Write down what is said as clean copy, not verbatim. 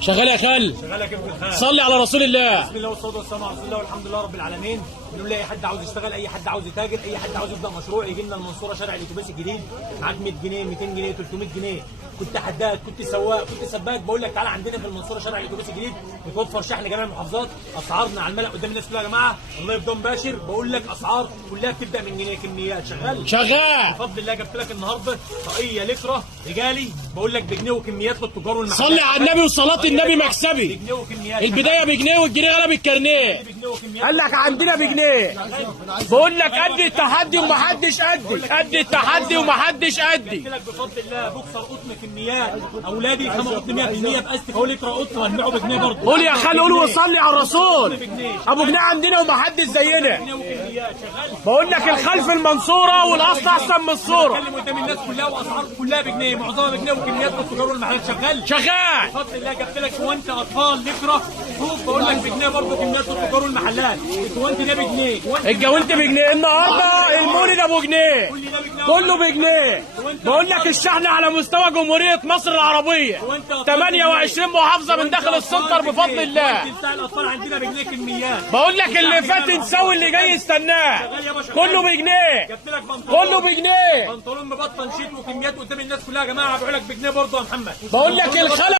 شغال يا خال. شغال يا كابتن خالد. صلي على رسول الله. بسم الله والصلاه والسلام على رسول الله والحمد لله رب العالمين. بنقول لاي حد عاوز يشتغل، اي حد عاوز يتاجر، اي حد عاوز يبدا مشروع يجي لنا المنصوره شارع الاتوبيس الجديد. معاك 100 جنيه 200 جنيه 300 جنيه، كنت حداد كنت سواق كنت سباك، بقول لك تعالى عندنا في المنصوره شارع الاتوبيس الجديد متوفر شحن جميع المحافظات. اسعارنا على الملأ قدام الناس كلها يا جماعه، والله بدون مباشر بقول لك اسعار كلها بتبدا من جنيه. كميات شغال بفضل الله. جبت لك النهارده طاقيه لكره رجالي بقول لك بجنيه، وكميات للتجار والمحلات. صلي على النبي وصلاه النبي مكسبي. بجنيه وكميات. البدايه بجنيه والجنيه غلب الكارنيه. قال لك عندنا بجنيه. بقول لك قد التحدي ومحدش قدي، قد التحدي ومحدش قدي. قلت لك بفضل الله بوكسر قطن كميات، اولادي خامه قطن 100% باستك اهو لكره قطن وهنبيعه بجنيه برضه. قول يا خال، قول وصلي على الرسول. ابو جنيه عندنا ومحدش زينا. جنيه وكميات شغال. بقول لك الخال في المنصوره والاصل احسن من الصوره. بتكلم قدام الناس كلها واسعار كلها بجنيه، معظمها بجنيه وكميات للتجار والمحلات. شغال بفضل الله. جبت لك وانت اطفال لكره شوف بقول لك بجنيه برضه، كميات للتجار والمحلات. وانت ده بجنيه، اتجوزت بجنيه النهارده. المولد ابو جنيه كله بجنيه. بقول لك الشحن على مستوى جمهوريه مصر العربيه 28 محافظه من داخل السنتر بفضل الله. بتاع الاطفال عندنا بجنيه كميات. بقول لك اللي فات نسوي اللي جاي يستناه. كله بجنيه. جبت لك كله بجنيه. بنطلون مبطن شيت وكميات قدام الناس كلها يا جماعه. بقول لك بجنيه برضه يا محمد. بقول لك الخلق